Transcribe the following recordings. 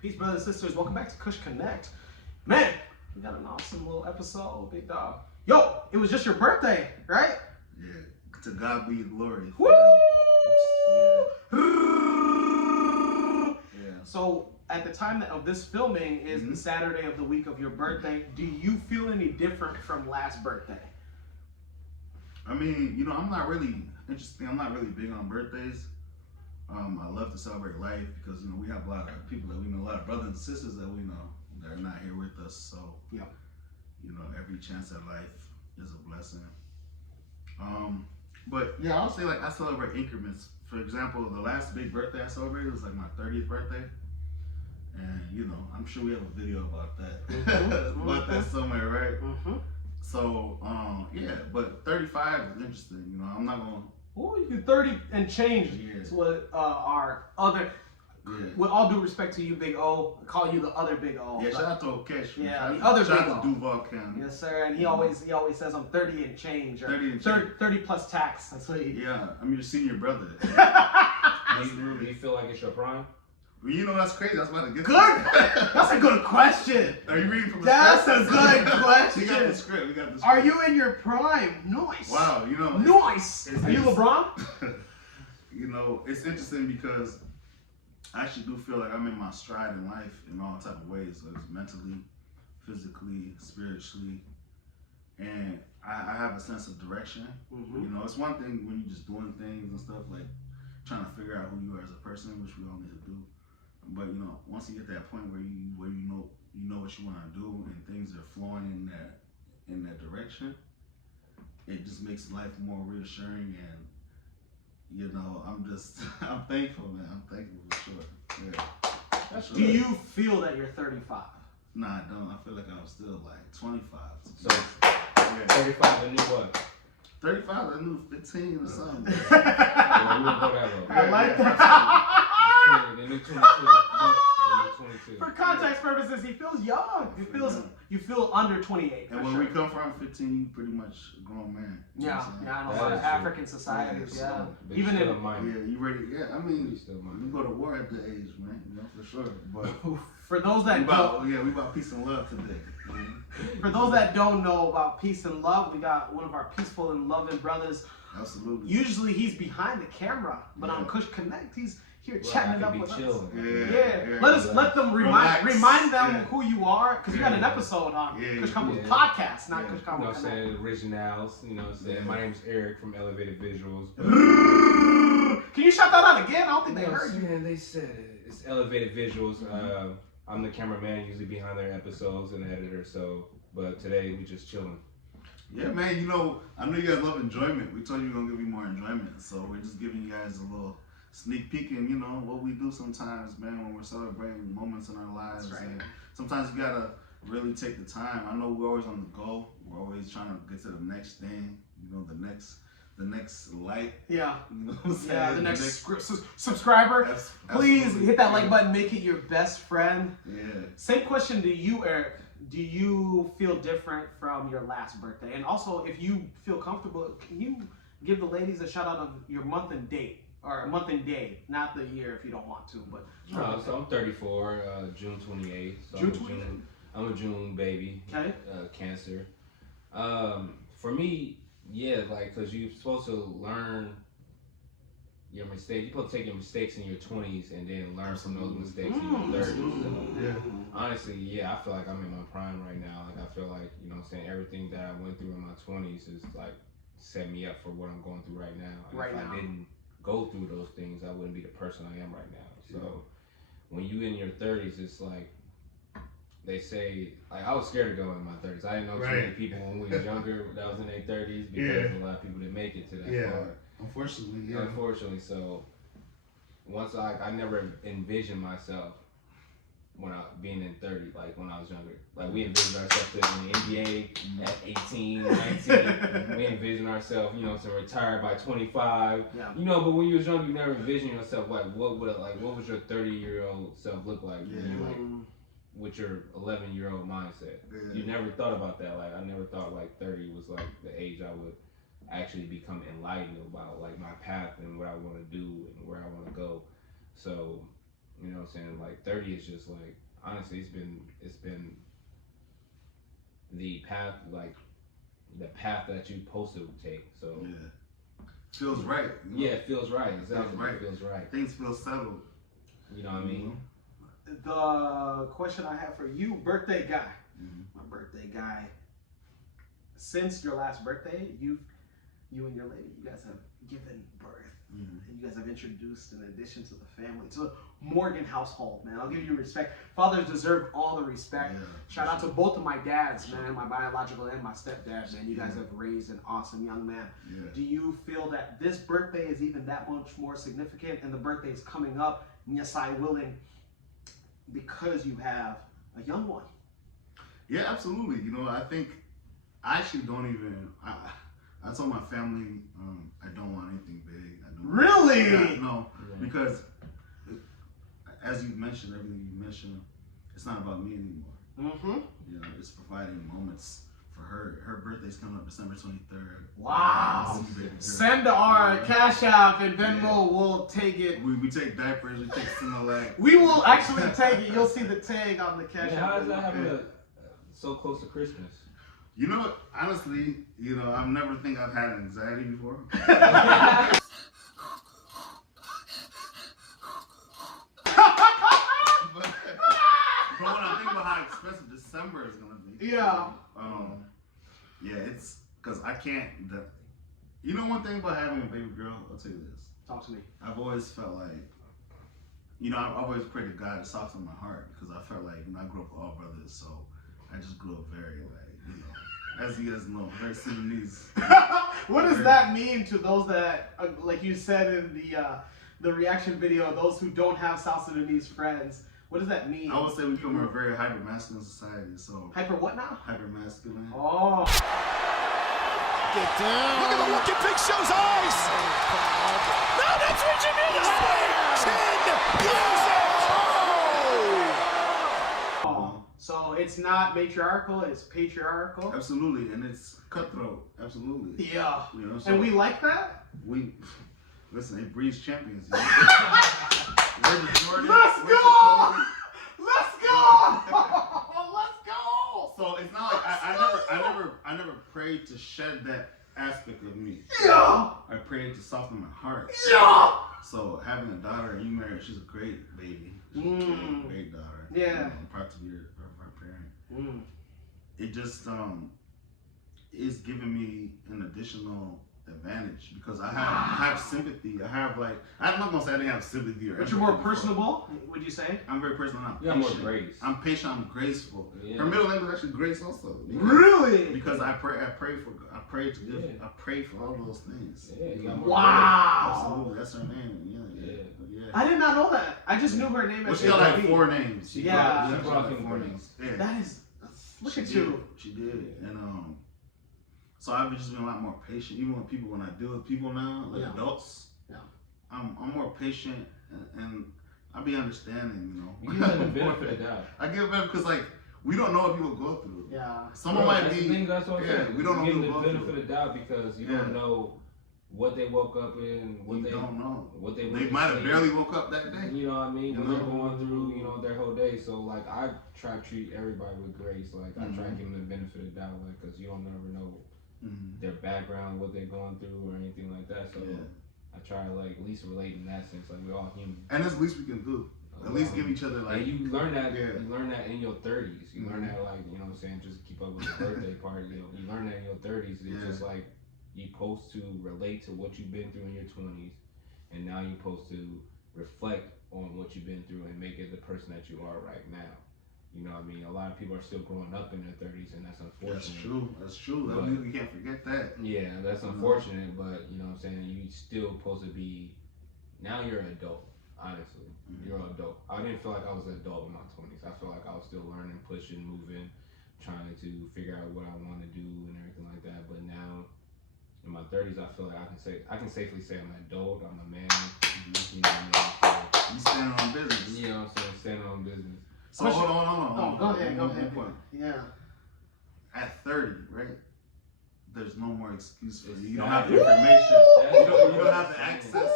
Peace, brothers and sisters. Welcome back to Kush Konnect. Man, we got an awesome little episode, big dog. Yo, it was just your birthday, right? Yeah. To God be the glory. Woo! Yeah. So, at the time of this filming is the Saturday of the week of your birthday. Do you feel any different from last birthday? I mean, you know, I'm not really big on birthdays. I love to celebrate life because, you know, we have a lot of people that we know, a lot of brothers and sisters that we know that are not here with us. So, yeah, you know, every chance at life is a blessing. But yeah, I'll say like I celebrate increments. For example, the last big birthday I celebrated was like my 30th birthday. And, you know, I'm sure we have a video about that. About that somewhere, right? So, yeah, but 35 is interesting. You know, I'm not going to... Oh, you're 30 and change. Yeah. It's what our other... Yeah. With all due respect to you, Big O, I call you the other Big O. Yeah, shout out to Okesh. Yeah, the other Big O. Shout out to Duval County. Yes, sir. And he always says I'm 30 and change. Or 30 and change. 30 plus tax. That's what he... Yeah, I'm your senior brother. Do you feel like it's your prime? Well, you know, that's crazy. That's about to get Good. That's a good question. Are you reading from the That's script? a good question. We got the script. We got the script. Are you in your prime? Nice. Wow, you know. Nice. Are you LeBron? You know, it's interesting because I actually do feel like I'm in my stride in life in all type of ways. So it's mentally, physically, spiritually, and I have a sense of direction. You know, it's one thing when you're just doing things and stuff, like trying to figure out who you are as a person, which we all need to do. But you know, once you get to that point where you know what you want to do and things are flowing in that direction, it just makes life more reassuring. And you know, I'm thankful, man. I'm thankful for sure. Yeah. For sure. Do you feel that you're 35? Nah, I don't. I feel like I'm still like 25. So, yeah. 35 the new what? 35, the new 15 or something. I like that. The new 22. The new 22. For context purposes, he feels young. You feel under 28. And where we come from, 15, you pretty much a grown man. You know I know a lot of African societies. Yeah, so, even in you ready? Yeah, I mean, we go to war at the age, man. You know, for sure. But for those that we about peace and love today. For those that don't know about peace and love, we got one of our peaceful and loving brothers. Absolutely. Usually he's behind the camera, but on Kush Connect, he's here chatting it up with us. Yeah. Let them remind them who you are, because you got an episode on Kush Combos podcast, not Kush Combos. You know what I'm saying? Originals. You know what I'm saying? My name is Erick from Elevated Visuals. Can you shout that out again? I don't think they heard you. Man, they said it. It's Elevated Visuals. I'm the cameraman, usually behind their episodes and editor. So, but today we just chilling. Yeah, man. You know, I know you guys love enjoyment. We told you we're gonna give you more enjoyment, so we're just giving you guys a little sneak peek in, you know, what we do sometimes, man, when we're celebrating moments in our lives. That's right. And sometimes you gotta really take the time. I know we're always on the go. We're always trying to get to the next thing, you know, the next light. Yeah. You know what I'm saying? Yeah, the next subscriber. Please absolutely. hit that like button, make it your best friend. Yeah. Same question to you, Erick. Do you feel different from your last birthday? And also, if you feel comfortable, can you give the ladies a shout out of your month and date? Or month and day, not the year if you don't want to, but... So I'm 34, June 28th. So June 28th? I'm a June baby. Okay. Cancer. For me, yeah, like, because you're supposed to learn your mistakes. You're supposed to take your mistakes in your 20s and then learn from those mistakes in your 30s. So, Yeah. honestly, yeah, I feel like I'm in my prime right now. Like, I feel like, you know what I'm saying, everything that I went through in my 20s is, like, set me up for what I'm going through right now. And if I didn't go through those things, I wouldn't be the person I am right now. So when you in your 30s, it's like they say, like, I was scared to go in my 30s. I didn't know too many people when we was younger that was in their 30s because a lot of people didn't make it to that far. Unfortunately, so once I never envisioned myself when I being in 30, like when I was younger. Like we envisioned ourselves in the NBA at 18, 19. We envisioned ourselves, you know, to retire by 25. Yeah. You know, but when you was young, you never envisioned yourself like what was your 30-year-old self look like when you like with your 11-year-old mindset. Yeah. You never thought about that. Like I never thought like 30 was like the age I would actually become enlightened about like my path and what I want to do and where I want to go. So You know what I'm saying? Like 30 is just like, honestly, it's been the path, like the path that you're supposed to take. So yeah, feels right. You know? Yeah, it feels right. Exactly, right. It feels right. Things feel settled. You know what I mean? The question I have for you, birthday guy, Mm-hmm. my birthday guy. Since your last birthday, you and your lady, you guys have given birth. Mm-hmm. And you guys have introduced an addition to the family. It's a Morgan household, man. I'll give you respect. Fathers deserve all the respect. Yeah, Shout out to both of my dads, man, my biological and my stepdad, man. You guys have raised an awesome young man. Yeah. Do you feel that this birthday is even that much more significant, and the birthday is coming up, Nyasai willing, because you have a young one? Yeah, absolutely. You know, I think I actually don't even. I told my family I don't want anything big. I don't Really? No, because as you mentioned, everything you mentioned, it's not about me anymore. Mm-hmm. You know, it's providing moments for her. Her birthday's coming up December 23rd. Wow. Send our Cash App and Venmo. We'll take it. We take diapers. We take Similac. We will actually take it. You'll see the tag on the Cash App. How does that happen so close to Christmas? You know what? Honestly, you know, I've never think I've had anxiety before. But when I think about how expensive December is gonna be, Yeah. Yeah, it's because I can't. You know, one thing about having a baby girl, I'll tell you this. Talk to me. I've always felt like, you know, I've always prayed to God to soften my heart because I felt like, you know, I grew up with all brothers, so I just grew up very, like, you know, as you guys know, very Sudanese. What does that mean to those that, like you said in the reaction video, those who don't have South Sudanese friends? What does that mean? I would say we come from a very hyper-masculine society, so... Hyper what now? Hyper-masculine. Oh. Get down. Look at the look in Big Show's eyes. No, that's what you need to say. 10 Oh. So it's not matriarchal, it's patriarchal? Absolutely, and it's cutthroat. Absolutely. Yeah. You know, so And we like that? Listen, it breeds champions. You know? Let's go! Let's go! Let's go! So it's not like I never prayed to shed that aspect of me. Yeah! I prayed to soften my heart. Yeah! So having a daughter and you married, she's a great baby. She's a great daughter. Yeah. You know, I'm proud to be her parent. It just is giving me an additional advantage because I have sympathy. I'm not gonna say I didn't have sympathy or. But you're more personable, would you say? I'm very personal. I'm Yeah, patient. more grace. I'm patient. I'm graceful. Yeah. Her middle name is actually Grace also. Really? Because I pray for all those things. Yeah, you got more Wow. Absolutely, that's her name. Yeah. I did not know that. I just knew her name Well, as she got like 4 names. She Yeah. brought like him 4 grace. names. Yeah. That is, look She at did. you. She did, and so I've just been a lot more patient. Even when I deal with people now, like adults, I'm more patient and I be understanding. You know, You give them the benefit of the doubt. I give them because like we don't know what people go through. Yeah. Someone might that's be. the thing, that's what I'm Yeah, saying. we don't know You what give people them the go benefit through. of the doubt because you don't know what they woke up in, what they don't know. what they Might have barely woke up that day. You know what I mean? You What know? they're going through, you know, their whole day. So like, I try to treat everybody with grace. Like I try to give them the benefit of the doubt, like, because you don't never know their background, what they're going through, or anything like that. So I try to like at least relate in that sense. Like we're all human. And that's the least we can do. At least give each other like. And you learn that. Yeah. You learn that in your 30s. You learn that like, you know what I'm saying, just keep up with the birthday party. You learn that in your 30s. It's just like you're supposed to relate to what you've been through in your 20s, and now you're supposed to reflect on what you've been through and make it the person that you are right now. You know what I mean? A lot of people are still growing up in their 30s, and that's unfortunate. That's true. We can't forget that. Yeah, that's unfortunate, but you know what I'm saying? You still supposed to be, now you're an adult, honestly. You're an adult. I didn't feel like I was an adult in my 20s. I feel like I was still learning, pushing, moving, trying to figure out what I want to do and everything like that. But now, in my 30s, I feel like I can safely say I'm an adult, I'm a man, you know what I mean? You standing on business. You know what I'm saying? Standing on business. So hold on. Oh, go ahead. Point. Yeah. At 30, right? There's no more excuse for you. You don't Exactly. have the information. That's You don't have the access.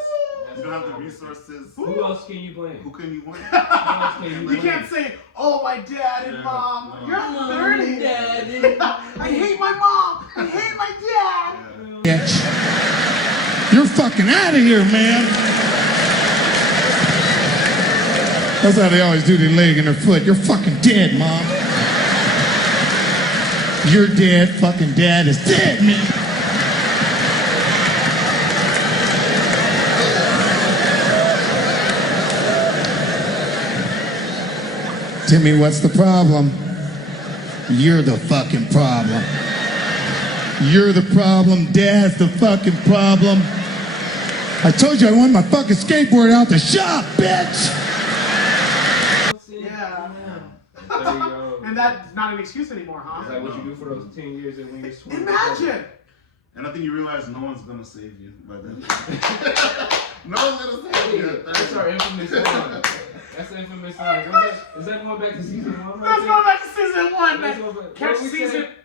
That's don't have the resources. Who else can you blame? Who can you blame? Who else can you We blame? can't say, oh, my dad and mom. No. You're 30. Dad. I hate my mom. I hate my dad. Yeah. You're fucking out of here, man. That's how they always do their leg and their foot. You're fucking dead, mom. You're dead. Fucking dad is dead, man. Timmy, what's the problem? You're the fucking problem. You're the problem. Dad's the fucking problem. I told you I want my fucking skateboard out the shop, bitch. Yeah. 30-year-old. And that's not an excuse anymore, huh? It's like what you do for those 10 years and when you're 20. Imagine. And I think you realize no one's gonna save you by then. No one's gonna save you. That's our infamous line. That's the infamous line. Is that going back to season 1? Let's go back to season 1, Let's man. go back.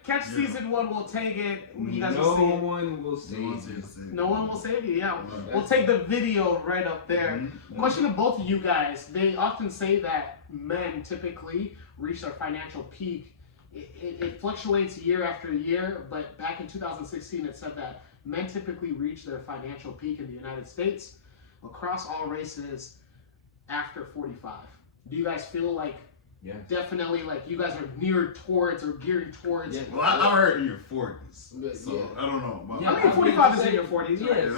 Catch season 1. We'll take it. You guys will No see it. one will save you. No one will save you. Yeah, we'll take the video right up there. Question to both of you guys. They often say that men typically reach their financial peak. It fluctuates year after year, but back in 2016 it said that men typically reach their financial peak in the United States across all races after 45. Do you guys feel like definitely like you guys are near towards or gearing towards? Yeah. Well, I heard in your 40s, so yeah. I don't know. I mean, 45 is in your 40s. Yeah, Right?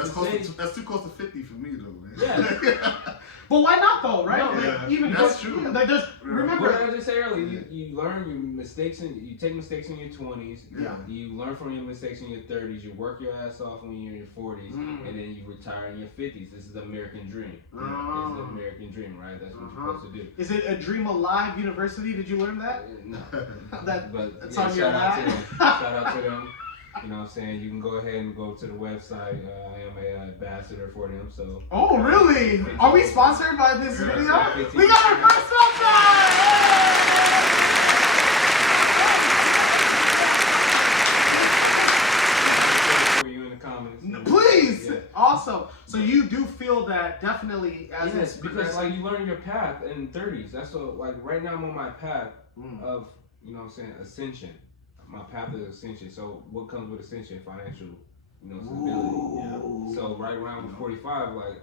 That's too close to 50 for me, though, man. Yeah. But why not though, right? No, like, yeah, even that's true. Like, just What remember. did I just say earlier? You learn your mistakes and you take mistakes in your 20s. Yeah. You learn from your mistakes in your 30s. You work your ass off when you're in your 40s, and then you retire in your 50s. This is the American dream. This is the American dream, right? That's what you're supposed to do. Is it a Dream Alive University? Did you learn that? No. That's yeah, on your shout out to lap. them. Shout out to them. You know what I'm saying? You can go ahead and go to the website. I am an ambassador for them, so. Oh, really? Are we sponsored by this Yeah, video? yeah, We got our first sponsor! For you in the comments. Please! Yeah. Awesome. So you do feel that definitely as Yes, it's because like progressing. you learn your path in 30s. That's what, like right now I'm on my path of, you know what I'm saying, ascension. My path is ascension. So what comes with ascension? Financial, you know, stability. Yeah. So right around 45, like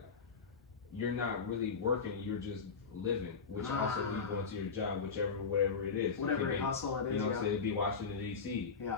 you're not really working, you're just living, which also you go into your job, whatever it is. Whatever it hustle it is. You know, yeah. say it'd be Washington D.C. Yeah.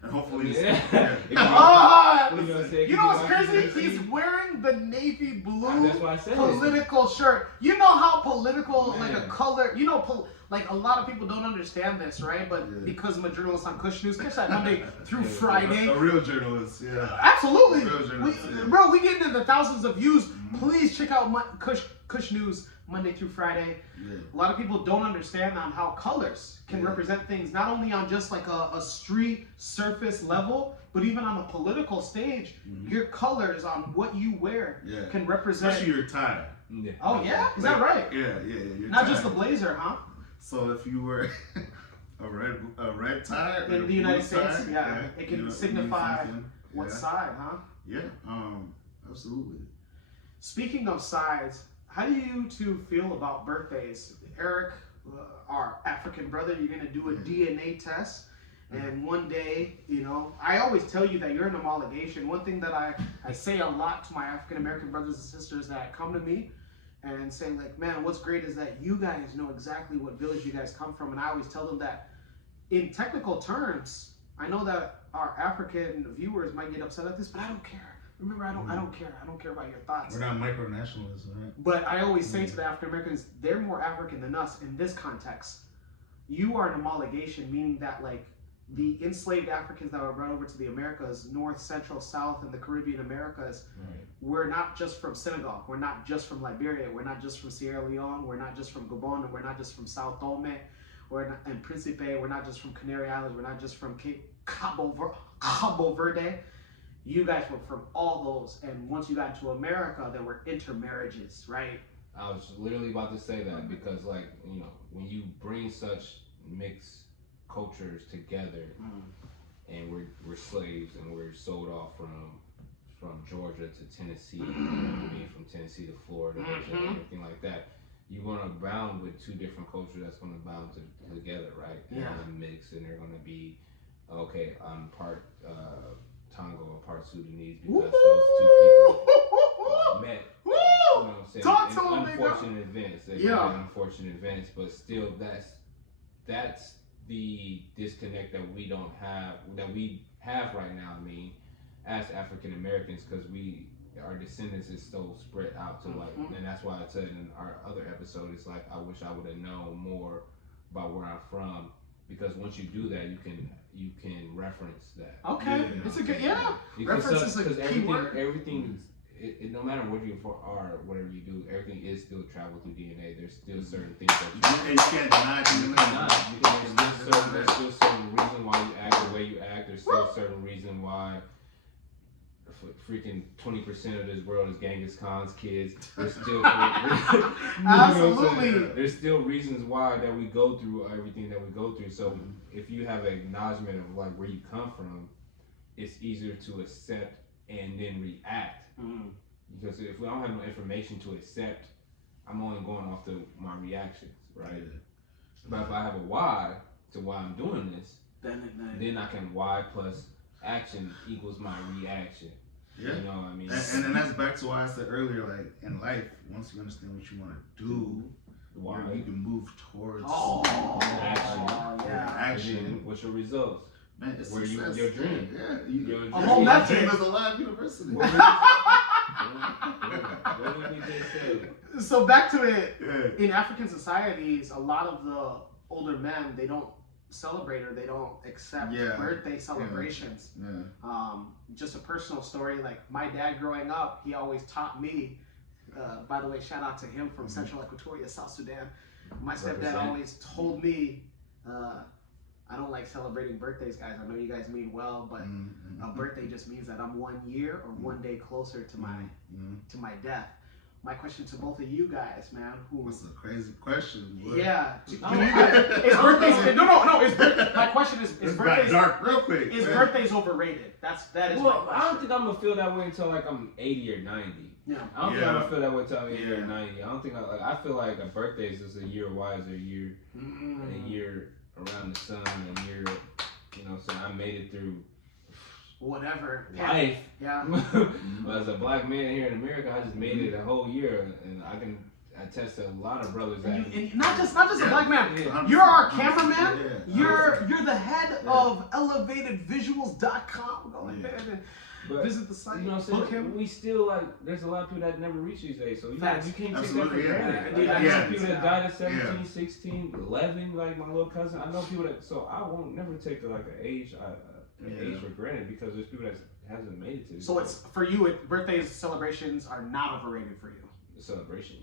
And hopefully, Oh, You know what I'm saying? you know what's Washington, crazy? D.C. He's wearing the navy blue That's why I said political shirt. You know how political, like a Man. color, you know, like a lot of people don't understand this, right? But Yeah. because I'm a journalist on Kush News, catch that Monday through Friday. a real journalist, yeah. Absolutely. Real journalist, yeah. Bro, we getting into thousands of views. Please check out Kush News Monday through Friday. Yeah. A lot of people don't understand on how colors can represent things, not only on just like a street surface level, but even on a political stage. Your colors on what you wear can represent. Especially your tie. Yeah. Oh yeah, is that right? Yeah. Your Not tie. just the blazer, huh? So if you wear a red tie or In a the United blue tie, States, yeah, it can you know, signify something. what Yeah. side, huh? Yeah, absolutely. Speaking of sides, how do you two feel about birthdays? Erick, our African brother, you're gonna do a DNA test, and one day, you know, I always tell you that you're an homologation. One thing that I say a lot to my African American brothers and sisters that come to me and say like, man, what's great is that you guys know exactly what village you guys come from, and I always tell them that in technical terms, I know that our African viewers might get upset at this, but I don't care. Remember, I don't care. I don't care about your thoughts. We're not micro-nationalists, right? But I always say to the African Americans, they're more African than us in this context. You are an homologation, meaning that like the enslaved Africans that were brought over to the Americas, North, Central, South, and the Caribbean Americas, we're not just from Senegal. We're not just from Liberia. We're not just from Sierra Leone. We're not just from Gabon. And we're not just from Sao Tome. And Principe. We're not just from Canary Islands. We're not just from Cabo Verde. You guys were from all those, and once you got into America, there were intermarriages, right? I was literally about to say that because, like, you know, when you bring such mixed cultures together, and we're slaves and we're sold off from from Georgia to Tennessee, you know what I mean, from Tennessee to Florida, and everything like that. You're gonna bound with two different cultures that's gonna bound together, right? And they're gonna mix, and they're gonna be okay. I'm part Tongo and part Sudanese because those two people met. You know what I'm saying? Talk to in him, unfortunate events. Unfortunate events, but still, that's the disconnect that we don't have, that we have right now. I mean, as African Americans, because our descendants is so spread out to like, and that's why I said in our other episode, it's like I wish I would have known more about where I'm from, because once you do that, you can reference that. Okay, it's a good reference is a key word. Everything. No matter what you are, whatever you do, everything is still traveled through DNA. There's still certain things that you can't deny. There's still certain reason why you act the way you act. There's still certain reason why freaking 20% of this world is Genghis Khan's kids. There's still absolutely. There's still reasons why that we go through everything that we go through. So if you have an acknowledgement of like where you come from, it's easier to accept and then react. Because if we don't have no information to accept, I'm only going off my reactions, right? But if I have a why to why I'm doing this, then I can why plus action equals my reaction. Yeah. You know what I mean? And that's back to why I said earlier, like in life, once you understand what you want to do, you can move towards action. What's your results? Man, it's where success. Your dream. Yeah. A whole method. Dream is a live university. What did we just say? So back to it. Yeah. In African societies, a lot of the older men, they don't celebrate or they don't accept birthday celebrations. Just a personal story, like my dad growing up, he always taught me, by the way, shout out to him from Central Equatoria, South Sudan. My stepdad always told me, I don't like celebrating birthdays, guys. I know you guys mean well, but a birthday just means that I'm 1 year or 1 day closer to my death. My question to both of you guys, man. What's a crazy question? Boy. Yeah. Is birthdays? No. My question is birthdays dark real quick? Is birthdays overrated? That is. Well, I don't think I'm gonna feel that way until like I'm 80 or 90. Yeah. I don't think I'm gonna feel that way until I'm 80 or 90. I don't think I feel like a birthday is just a year wiser, a year around the sun, a year. You know, so I made it through. Whatever life. Yeah. But as a black man here in America, I just made it a whole year, and I can attest to a lot of brothers that. And not just a black man. You're our cameraman. You're the head of elevatedvisuals.com. Go ahead and visit the site. You know what I'm saying? We still like. There's a lot of people that never reach these days, so you can't take that for granted. Like, people that died at 17, 16, 11, like my little cousin. I know people that. So I won't never take like an age. Age for granted, because there's people that hasn't made it to. So it's for you. Birthdays celebrations are not overrated for you. The celebration,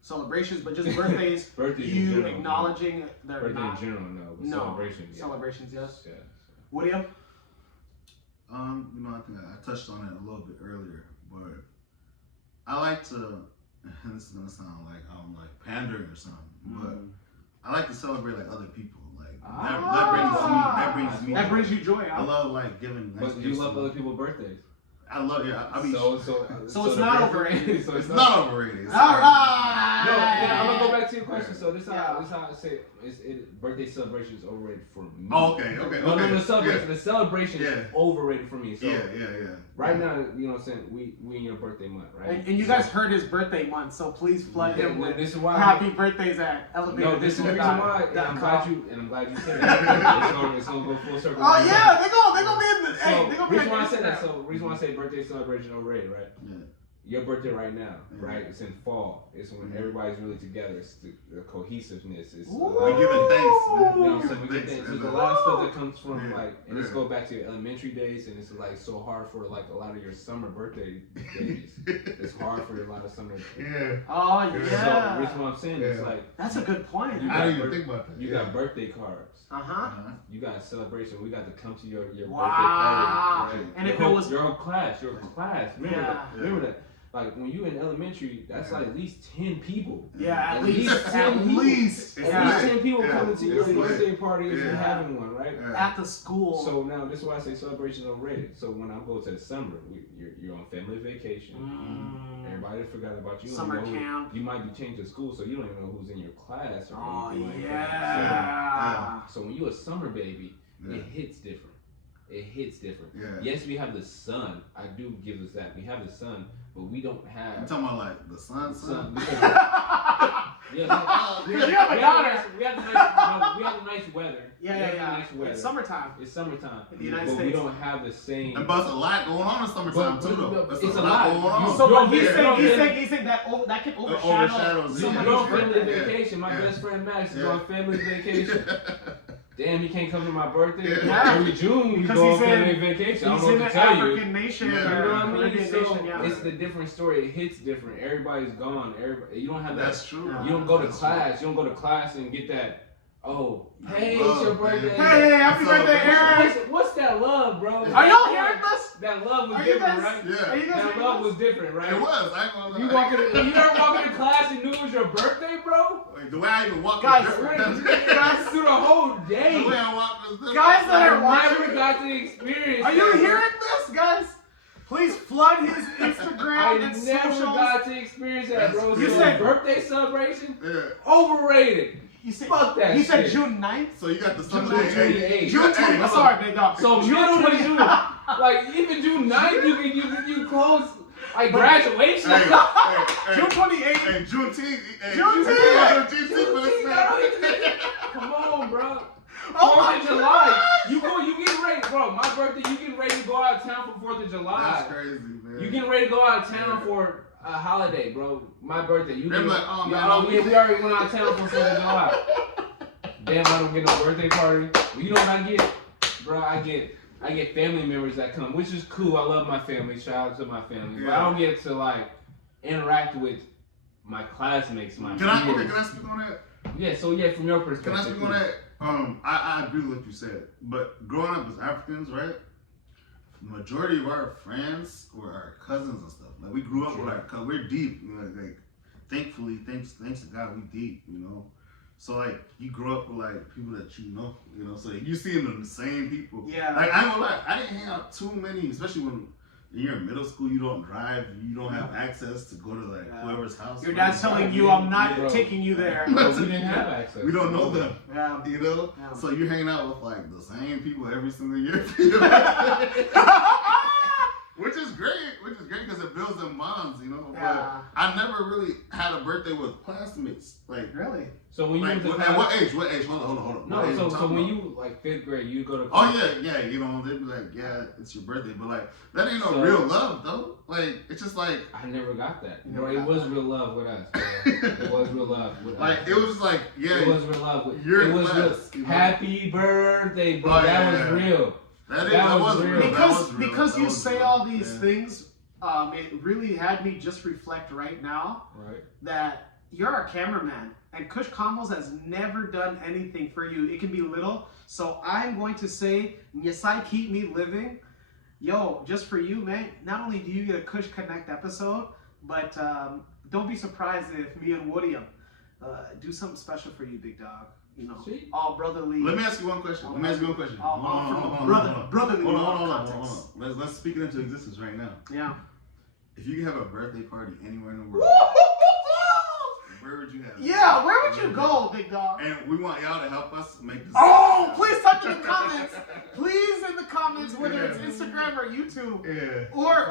celebrations, but just birthdays. Birthdays you in general, acknowledging they're birthday not. in general, no. But celebrations, Celebrations, yes. Yeah. Wuriem? You know, I think I touched on it a little bit earlier, but I like to. And this is gonna sound like I'm like pandering or something, but I like to celebrate like other people. That brings you joy. I love like giving. But do you love other people's birthdays? I love it. I mean, so it's not overrated. So it's not overrated. All right. No, I'm gonna go back to your question. So this is how I say birthday celebration is overrated for me. Oh, okay. No, the celebration is overrated for me. So yeah. Right now, you know what I'm saying, we in your birthday month, right? And you guys heard his birthday month, so please flood him with this is why happy birthdays at Elevated. No, this is the reason why. And I'm glad you said that. It's gonna go full circle. Oh yeah, they gonna be in the. Hey, they gonna be. Reason why I said that. So reason why I say birthday celebration overrated, right? Yeah. Your birthday right now, right? It's in fall. It's when everybody's really together. It's the cohesiveness. It's we're giving thanks. You know, so we give thanks. There's a lot of stuff that comes from like, and this goes back to your elementary days, and it's like so hard for like a lot of your summer birthday days. It's hard for a lot of summer. Yeah. Oh yeah. So the reason why I'm saying it's like that's a good point. I didn't even think about that. You got birthday cards. You got a celebration. We got to come to your birthday party. Right? And if it was your class. Remember that. Like when you in elementary, that's like at least 10 people. Yeah, at least 10 people. At least 10 people coming to your birthday party if you're having one, right? At the school. So now this is why I say celebration overrated. So when I go to the summer, you're on family vacation. Everybody forgot about you. Summer camp. You might be changed to school, so you don't even know who's in your class or anything like yeah. that. So when you a summer baby, it hits different. It hits different. Yeah. Yes, we have the sun. I do give us that. We have the sun, but we don't have. I'm talking about like the sun. You have a daughter. We have the nice weather. Yeah. Nice weather. It's summertime. It's summertime. In the United but States. we don't have the same. And but it's a lot going on in summertime too, though. It's a lot going on. So but he's saying that can overshadow summer. You're on family vacation. My best friend Max is on family vacation. Damn, he can't come to my birthday. Early June, we go on family vacation. I don't know what to tell you. Nation, you know what I mean? So nation, it's the different story. It hits different. Everybody's gone. You don't have that. That's true. You don't go to class. You don't go to class and get that. Oh, hey, it's your birthday. Hey, happy birthday, Erick. What's that love, bro? Are y'all hearing this? That love was different, right? Yeah. That love was different, right? It was. I ain't gonna lie. You never walk into class and knew it was your birthday, bro? Wait, the way I even walk guys, is different. Guys, through the whole day. The way I walk is different. Guys that are never got to experience. Are you hearing this, guys? Please flood his Instagram and I never socials. got to experience that, bro. You so said birthday celebration? Yeah. Overrated. You said, fuck that He shit. said June 9th? So you got the June summer 28th. June 20th. Sorry, big dog. So June 22th. Like even June 9th, you close. Like graduation. Hey, June 28th. Hey, Juneteenth. Come on, bro. Oh 4th of July. You getting ready, bro. My birthday, you getting ready to go out of town for 4th of July. That's crazy, man. You getting ready to go out of town for a holiday, bro. My birthday. You They're like, oh man, yeah, we already went out of town for 4th of July. Damn, I don't get no birthday party. Well, you know what I get, bro? I get family members that come, which is cool. I love my family. Shout out to my family. But I don't get to like interact with my classmates, my Can I peers. speak on that? Yeah, so yeah, from your perspective. Can I speak on that? I agree with what you said. But growing up as Africans, right? The majority of our friends were our cousins and stuff. Like we grew up with our cousins. We're deep. You know, like thankfully, thanks to God, we deep. You know. So like you grow up with like people that you know. So you see them the same people. Yeah. Like I ain't gonna lie, I didn't hang out too many, especially when you're in middle school. You don't drive. You don't have access to go to like whoever's house. Your dad's telling you, I'm not taking you there. Bro, we didn't have access. We don't know them. Yeah. You know? Yeah. So you're hanging out with like the same people every single year. Which is great because it builds them bonds, Yeah. But I never really had a birthday with classmates. Like Really? So when you like, went to at what age? Hold on. No, so when you like 5th grade, you go to class. Oh yeah, they'd be like, yeah, it's your birthday, but like that ain't no real love though. Like it's just like I never got that. Bro, it was real love with us. Bro. It was real love with like us. it was like It was real love with your it was class, real. Happy birthday, bro. Oh, that yeah. was real. That was real. Because you say all these things, it really had me just reflect right now that you're a cameraman and Kush Combos has never done anything for you. It can be little. So I'm going to say, Nyasai keep me living. Yo, just for you, man, not only do you get a Kush Konnect episode, but don't be surprised if me and Wuriem do something special for you, big dog. All brotherly. Let me ask you one question. Brotherly Hold on. context. Let's speak it into existence right now. Yeah. If you could have a birthday party anywhere in the world, where would you have it? Yeah, where would you go, big dog? And we want y'all to help us make this. Oh, please type in the comments. Please in the comments, whether it's Instagram or YouTube. Yeah. Or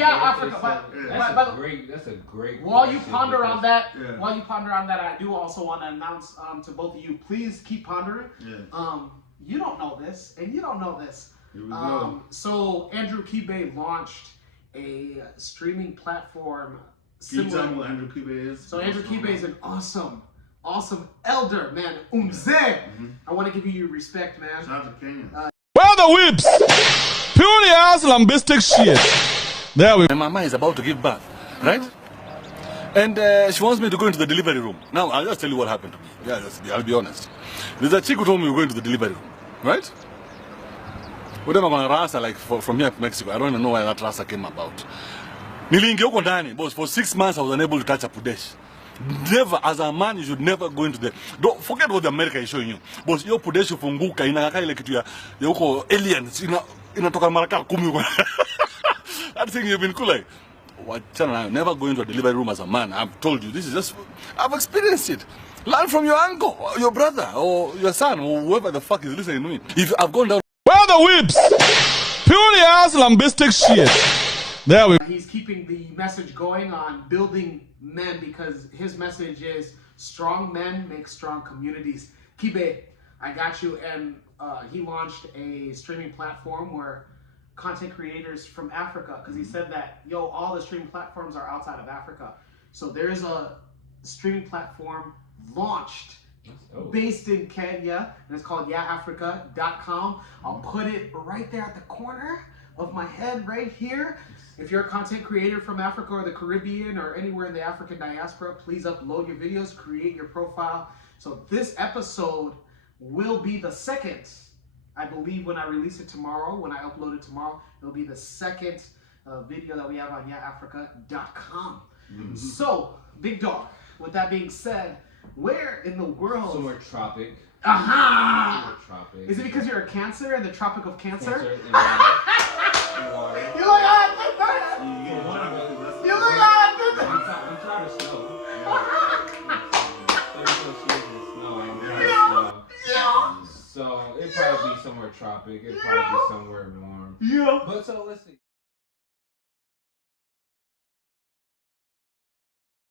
Africa. That's a great While you ponder on that, Yeah. I do also want to announce to both of you, please keep pondering. Yeah. You don't know this, and you don't know this. Here we go. So Andrew Kibe launched a streaming platform. Can you tell me what Andrew Kibe is? So Andrew Kibe is an awesome elder, man. I want to give you your respect, man. Shout out to Kenya. Where the whips? Purely ass lambistic shit. There we. My mama is about to give birth, right? And she wants me to go into the delivery room. Now, I'll just tell you what happened to me. Yeah, I'll be honest. There's a chick who told me we're going to the delivery room, right? Whatever my rasa, like from here to Mexico, I don't even know why that rasa came about. Niliingia huko ndani, boss. For 6 months I was unable to touch a pudesh. Never, as a man, you should never go into the. Don't forget what the America is showing you. Boss, hiyo pudesh ufunguka inakaa ile kitu ya huko aliens inatoka maraka 10 huko. That thing you've been cool like. Wachana, never go into a delivery room as a man. I've told you, this is just. I've experienced it. Learn from your uncle, or your brother, or your son, or whoever the fuck is listening to me. If I've gone down. Where the whips? Purely ass lambistic shit. There we. He's keeping the message going on building men because his message is strong men make strong communities. Kibe, I got you. And he launched a streaming platform where content creators from Africa, because he said that, yo, all the streaming platforms are outside of Africa. So there's a streaming platform launched based in Kenya, and it's called yeahafrica.com. I'll put it right there at the corner of my head right here. If you're a content creator from Africa or the Caribbean or anywhere in the African diaspora, please upload your videos, create your profile. So this episode will be the second, I believe, when I release it tomorrow, when I upload it tomorrow, it'll be the second video that we have on yeahafrica.com. So, Big Dog, with that being said, where in the world? Somewhere tropic. Aha! Tropic. Is it because you're a Cancer in the Tropic of Cancer? In water. You look at You look at I'm tired of snow. So it'd probably be somewhere tropic. It'd probably be somewhere warm. Yeah. But so let's see.